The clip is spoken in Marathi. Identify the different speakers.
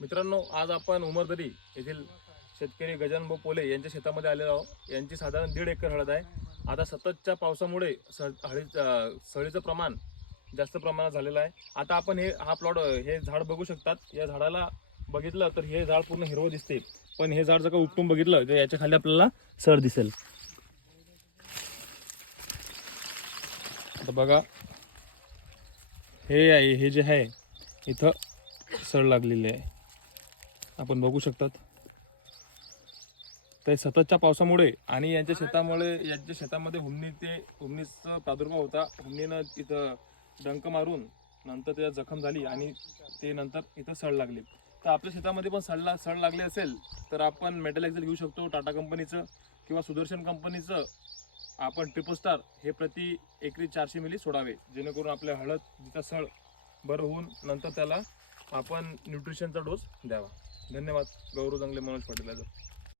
Speaker 1: मित्रांनो आज आपण उमरदरी येथील शेतकरी गजानभाऊ पोले यांच्या शेतामध्ये आलेलो आहोत. यांची साधारण दीड एकर हळद आहे. आता सततच्या पावसामुळे स हळीचं सळीचं प्रमाण जास्त प्रमाणात झालेलं आहे. आता आपण हे हा प्लॉट हे झाड बघू शकतात. या झाडाला बघितलं तर हे झाड पूर्ण हिरवं दिसते. पण हे झाड जर का उपटून बघितलं तर याच्या खाली आपल्याला सळ दिसेल. आता बघा. हे आहे हे जे आहे इथं सळ लागलेली आहे. आपण बघू शकतात. ते सततच्या पावसामुळे आणि यांच्या शेतामुळे यांच्या शेतामध्ये हुमणी ते हुमणीचा प्रादुर्भाव होता. हुमणीनं इथं डंक मारून नंतर त्याला जखम झाली आणि ते नंतर इथं सळ लागले. तर आपल्या शेतामध्ये पण सळला सळ लागले असेल तर आपण मेटल एक्झल घेऊ शकतो टाटा कंपनीचं किंवा सुदर्शन कंपनीचं. आपण ट्रिपल स्टार हे प्रति एकरी चारशे मिली सोडावे जेणेकरून आपल्या हळद जिचा सळ बरं होऊन नंतर त्याला आपण न्यूट्रिशनचा डोस द्यावा. धन्यवाद. गौरव जंगले मनोज पाटील